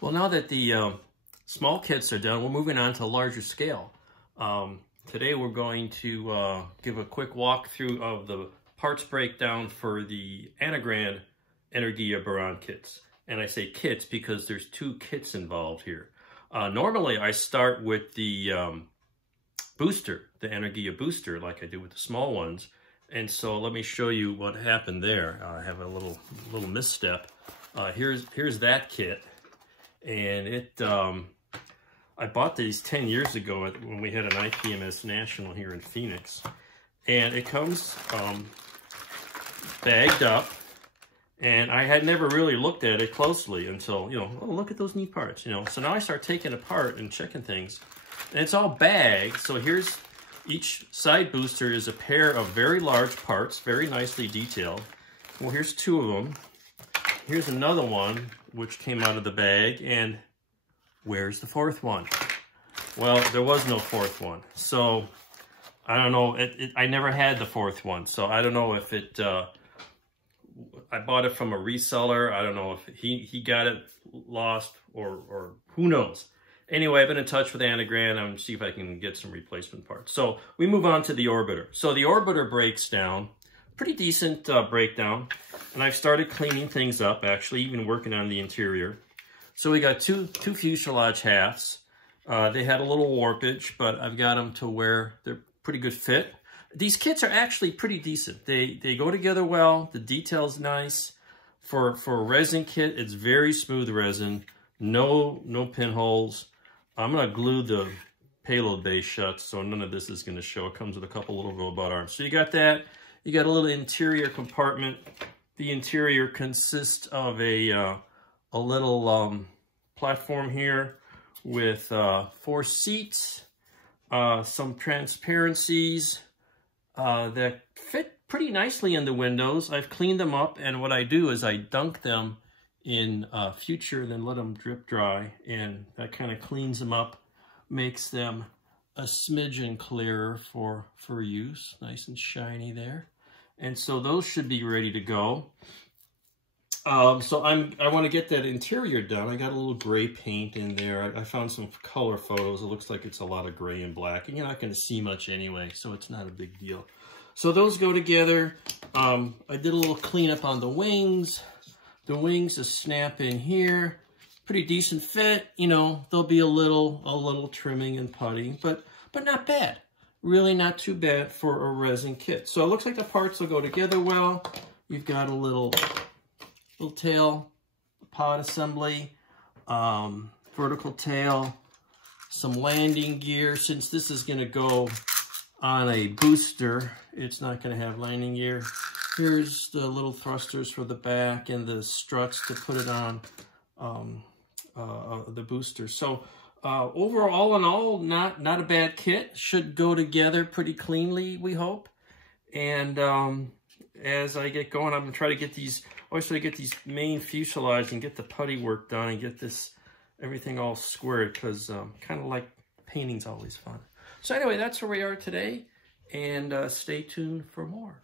Well, now that the small kits are done, we're moving on to a larger scale. Today we're going to give a quick walkthrough of the parts breakdown for the Anigrand Buran kits. And I say kits because there's two kits involved here. Normally I start with the booster, the Energia booster, like I do with the small ones. And so let me show you what happened there. I have a little misstep. Here's that kit. And it, I bought these 10 years ago when we had an IPMS National here in Phoenix. And it comes bagged up. And I had never really looked at it closely until, oh, look at those neat parts, So now I start taking it apart and checking things. And it's all bagged. So here's each side booster is a pair of very large parts, very nicely detailed. Well, here's two of them. Here's another one, which came out of the bag, and where's the fourth one? Well, there was no fourth one. So, I don't know, I never had the fourth one, so I don't know if it, I bought it from a reseller. I don't know if he got it lost or who knows. Anyway, I've been in touch with Anigrand. I'm going to see if I can get some replacement parts. So, we move on to the orbiter. So, the orbiter breaks down. Pretty decent breakdown, and I've started cleaning things up, actually, even working on the interior. So we got two fuselage halves. They had a little warpage, but I've got them to where they're pretty good fit. These kits are actually pretty decent. They go together well. The detail's nice. For a resin kit, it's very smooth resin. No pinholes. I'm gonna glue the payload base shut, so none of this is gonna show. It comes with a couple little robot arms. So you got that. You got a little interior compartment. The interior consists of a little platform here with 4 seats, some transparencies that fit pretty nicely in the windows. I've cleaned them up, and what I do is I dunk them in Future, then let them drip dry, and that kind of cleans them up, makes them a smidgen clearer for use. Nice and shiny there. And so those should be ready to go. So I want to get that interior done. I got a little gray paint in there. I found some color photos. It looks like it's a lot of gray and black, and you're not going to see much anyway, so it's not a big deal. So those go together. I did a little cleanup on the wings. The wings just snap in here. Pretty decent fit. There'll be a little trimming and putting, but not bad. Really not too bad for a resin kit. So it looks like the parts will go together well. You've got a little tail pod assembly, vertical tail, some landing gear. Since this is going to go on a booster, it's not going to have landing gear. Here's the little thrusters for the back and the struts to put it on the booster. So overall, in all, not a bad kit. Should go together pretty cleanly, we hope. And as I get going, I'm gonna try to get these. Always try to get these main fuselage and get the putty work done and get everything all squared, because kind of like painting's always fun. So anyway, that's where we are today, and stay tuned for more.